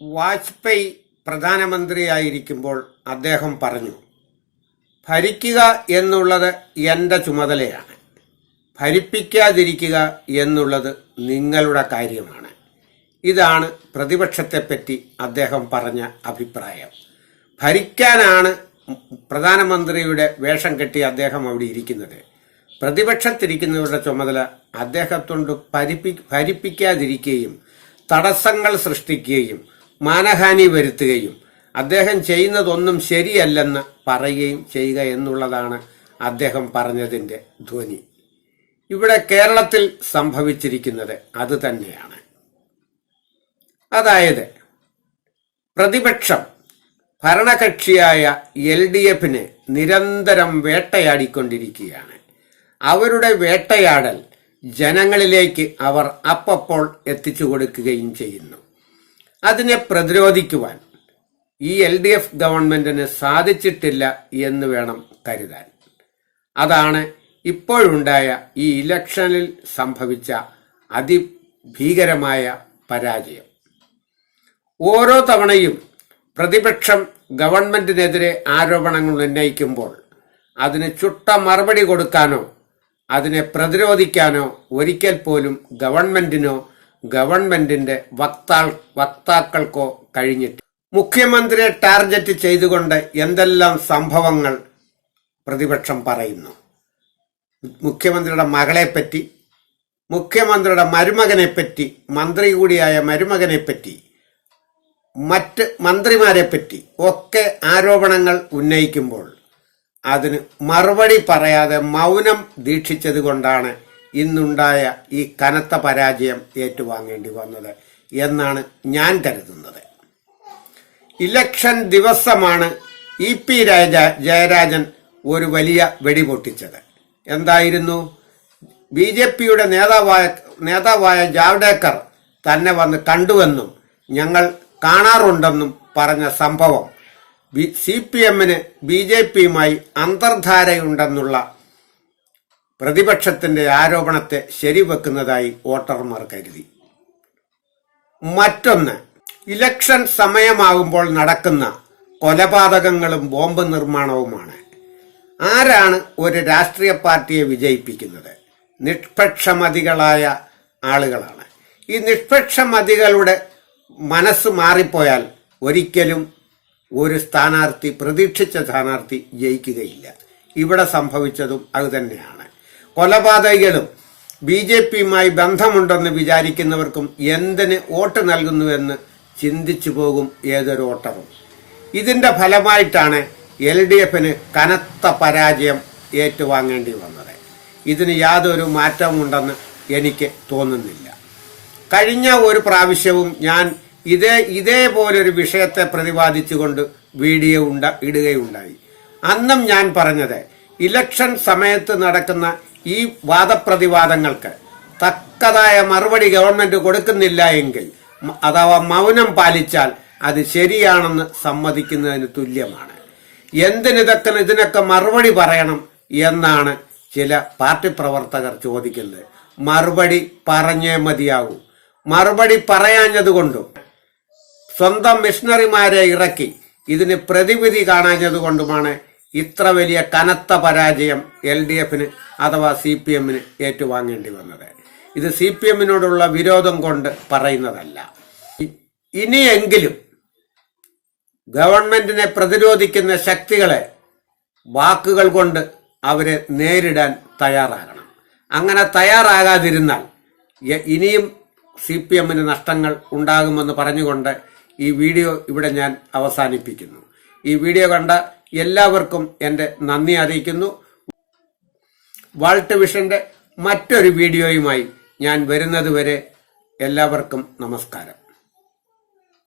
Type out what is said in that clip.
വാജ്പേയി പ്രധാനമന്ത്രിയായിരിക്കുമ്പോൾ അദ്ദേഹം പറഞ്ഞു, ഭരിക്കുക എന്നുള്ളത് എൻ്റെ ചുമതലയാണ്, ഭരിപ്പിക്കാതിരിക്കുക എന്നുള്ളത് നിങ്ങളുടെ കാര്യമാണ്. ഇതാണ് പ്രതിപക്ഷത്തെപ്പറ്റി അദ്ദേഹം പറഞ്ഞ അഭിപ്രായം. ഭരിക്കാനാണ് പ്രധാനമന്ത്രിയുടെ വേഷം കെട്ടി അദ്ദേഹം അവിടെ ഇരിക്കുന്നത്. പ്രതിപക്ഷത്തിരിക്കുന്നവരുടെ ചുമതല അദ്ദേഹത്തോണ്ട് ഭരിപ്പിക്കാതിരിക്കുകയും തടസ്സങ്ങൾ സൃഷ്ടിക്കുകയും മാനഹാനി വരുത്തുകയും അദ്ദേഹം ചെയ്യുന്നതൊന്നും ശരിയല്ലെന്ന് പറയുകയും ചെയ്യുക എന്നുള്ളതാണ് അദ്ദേഹം പറഞ്ഞതിൻ്റെ ധ്വനി. ഇവിടെ കേരളത്തിൽ സംഭവിച്ചിരിക്കുന്നത് അത് തന്നെയാണ്. അതായത് പ്രതിപക്ഷം ഭരണകക്ഷിയായ LDFനെ നിരന്തരം വേട്ടയാടിക്കൊണ്ടിരിക്കുകയാണ്. അവരുടെ വേട്ടയാടൽ ജനങ്ങളിലേക്ക് അവർ അപ്പോൾ എത്തിച്ചു കൊടുക്കുകയും ചെയ്യുന്നു. അതിനെ പ്രതിരോധിക്കുവാൻ ഈ LDF ഗവൺമെന്റിന് സാധിച്ചിട്ടില്ല എന്ന് വേണം കരുതാൻ. അതാണ് ഇപ്പോഴുണ്ടായ ഈ ഇലക്ഷനിൽ സംഭവിച്ച അതിഭീകരമായ പരാജയം. ഓരോ തവണയും പ്രതിപക്ഷം ഗവൺമെന്റിനെതിരെ ആരോപണങ്ങൾ ഉന്നയിക്കുമ്പോൾ അതിന് ചുട്ട മറുപടി കൊടുക്കാനോ അതിനെ പ്രതിരോധിക്കാനോ ഒരിക്കൽ പോലും ഗവൺമെന്റിനോ ഗവൺമെന്റിന്റെ വക്താക്കൾക്കോ കഴിഞ്ഞിട്ട്. മുഖ്യമന്ത്രിയെ ടാർഗറ്റ് ചെയ്തുകൊണ്ട് എന്തെല്ലാം സംഭവങ്ങൾ പ്രതിപക്ഷം പറയുന്നു. മുഖ്യമന്ത്രിയുടെ മകളെപ്പറ്റി, മുഖ്യമന്ത്രിയുടെ മരുമകനെപ്പറ്റി, മന്ത്രി കൂടിയായ മരുമകനെപ്പറ്റി, മറ്റ് മന്ത്രിമാരെപ്പറ്റി ഒക്കെ ആരോപണങ്ങൾ ഉന്നയിക്കുമ്പോൾ അതിന് മറുപടി പറയാതെ മൗനം ദീക്ഷിച്ചത് കൊണ്ടാണ് ഇന്നുണ്ടായ ഈ കനത്ത പരാജയം ഏറ്റുവാങ്ങേണ്ടി വന്നത് എന്നാണ് ഞാൻ കരുതുന്നത്. ഇലക്ഷൻ ദിവസമാണ് EP ജയരാജൻ ഒരു വലിയ വെടിപൊട്ടിച്ചത്. എന്തായിരുന്നു? BJPയുടെ നേതാവായ ജാവ്ദേക്കർ തന്നെ വന്ന് കണ്ടുവെന്നും ഞങ്ങൾ കാണാറുണ്ടെന്നും പറഞ്ഞ സംഭവം CPMന് BJPയുമായി അന്തർധാരയുണ്ടെന്നുള്ള പ്രതിപക്ഷത്തിന്റെ ആരോപണത്തെ ശരിവെക്കുന്നതായി വോട്ടർമാർ കരുതി. മറ്റൊന്ന്, ഇലക്ഷൻ സമയമാകുമ്പോൾ നടക്കുന്ന കൊലപാതകങ്ങളും ബോംബ് നിർമ്മാണവുമാണ്. ആരാണ് ഒരു രാഷ്ട്രീയ പാർട്ടിയെ വിജയിപ്പിക്കുന്നത്? നിഷ്പക്ഷമതികളായ ആളുകളാണ്. ഈ നിഷ്പക്ഷമതികളുടെ മനസ്സ് മാറിപ്പോയാൽ ഒരിക്കലും ഒരു സ്ഥാനാർത്ഥി, പ്രതീക്ഷിച്ച സ്ഥാനാർത്ഥി ജയിക്കുകയില്ല. ഇവിടെ സംഭവിച്ചതും അതുതന്നെയാണ്. കൊലപാതകികളും BJPയുമായി ബന്ധമുണ്ടെന്ന് വിചാരിക്കുന്നവർക്കും എന്തിന് വോട്ട് നൽകുന്നുവെന്ന് ചിന്തിച്ചു പോകും ഏതൊരു വോട്ടറും. ഇതിന്റെ ഫലമായിട്ടാണ് LDFന് കനത്ത പരാജയം ഏറ്റുവാങ്ങേണ്ടി വന്നത്. ഇതിന് യാതൊരു മാറ്റമുണ്ടെന്ന് എനിക്ക് തോന്നുന്നില്ല. കഴിഞ്ഞ ഒരു പ്രാവശ്യവും ഞാൻ ഇതേപോലൊരു വിഷയത്തെ പ്രതിപാദിച്ചുകൊണ്ട് വീഡിയോ ഇടുകയുണ്ടായി. അന്നും ഞാൻ പറഞ്ഞത്, ഇലക്ഷൻ സമയത്ത് നടക്കുന്ന ഈ വാദപ്രതിവാദങ്ങൾക്ക് തക്കതായ മറുപടി ഗവൺമെന്റ് കൊടുക്കുന്നില്ല എങ്കിൽ, അഥവാ മൗനം പാലിച്ചാൽ അത് ശരിയാണെന്ന് സമ്മതിക്കുന്നതിന് തുല്യമാണ്. ഇതിനൊക്കെ മറുപടി പറയണം എന്നാണ് ചില പാർട്ടി പ്രവർത്തകർ ചോദിക്കുന്നത്. മറുപടി പറഞ്ഞേ മതിയാകൂ. മറുപടി പറയാഞ്ഞതുകൊണ്ടും സ്വന്തം മിഷണറിമാരെ ഇറക്കി ഇതിന് പ്രതിവിധി കാണാഞ്ഞതുകൊണ്ടുമാണ് ഇത്ര വലിയ കനത്ത പരാജയം LDFന് അഥവാ CPMന് ഏറ്റുവാങ്ങേണ്ടി വന്നത്. ഇത് CPMനോടുള്ള വിരോധം കൊണ്ട് പറയുന്നതല്ല. ഇനിയെങ്കിലും ഗവൺമെന്റിനെ പ്രതിരോധിക്കുന്ന ശക്തികളെ വാക്കുകൾ കൊണ്ട് അവരെ നേരിടാൻ തയ്യാറാകണം. അങ്ങനെ തയ്യാറാകാതിരുന്നാൽ ഇനിയും CPMന് നഷ്ടങ്ങൾ ഉണ്ടാകുമെന്ന് പറഞ്ഞുകൊണ്ട് ഈ വീഡിയോ ഇവിടെ ഞാൻ അവസാനിപ്പിക്കുന്നു. ഈ വീഡിയോ കണ്ട എല്ലാവർക്കും എൻ്റെ നന്ദി അറിയിക്കുന്നു. വാൾട്ട് വിഷന്റെ മറ്റൊരു വീഡിയോയുമായി ഞാൻ വരുന്നതുവരെ എല്ലാവർക്കും നമസ്കാരം.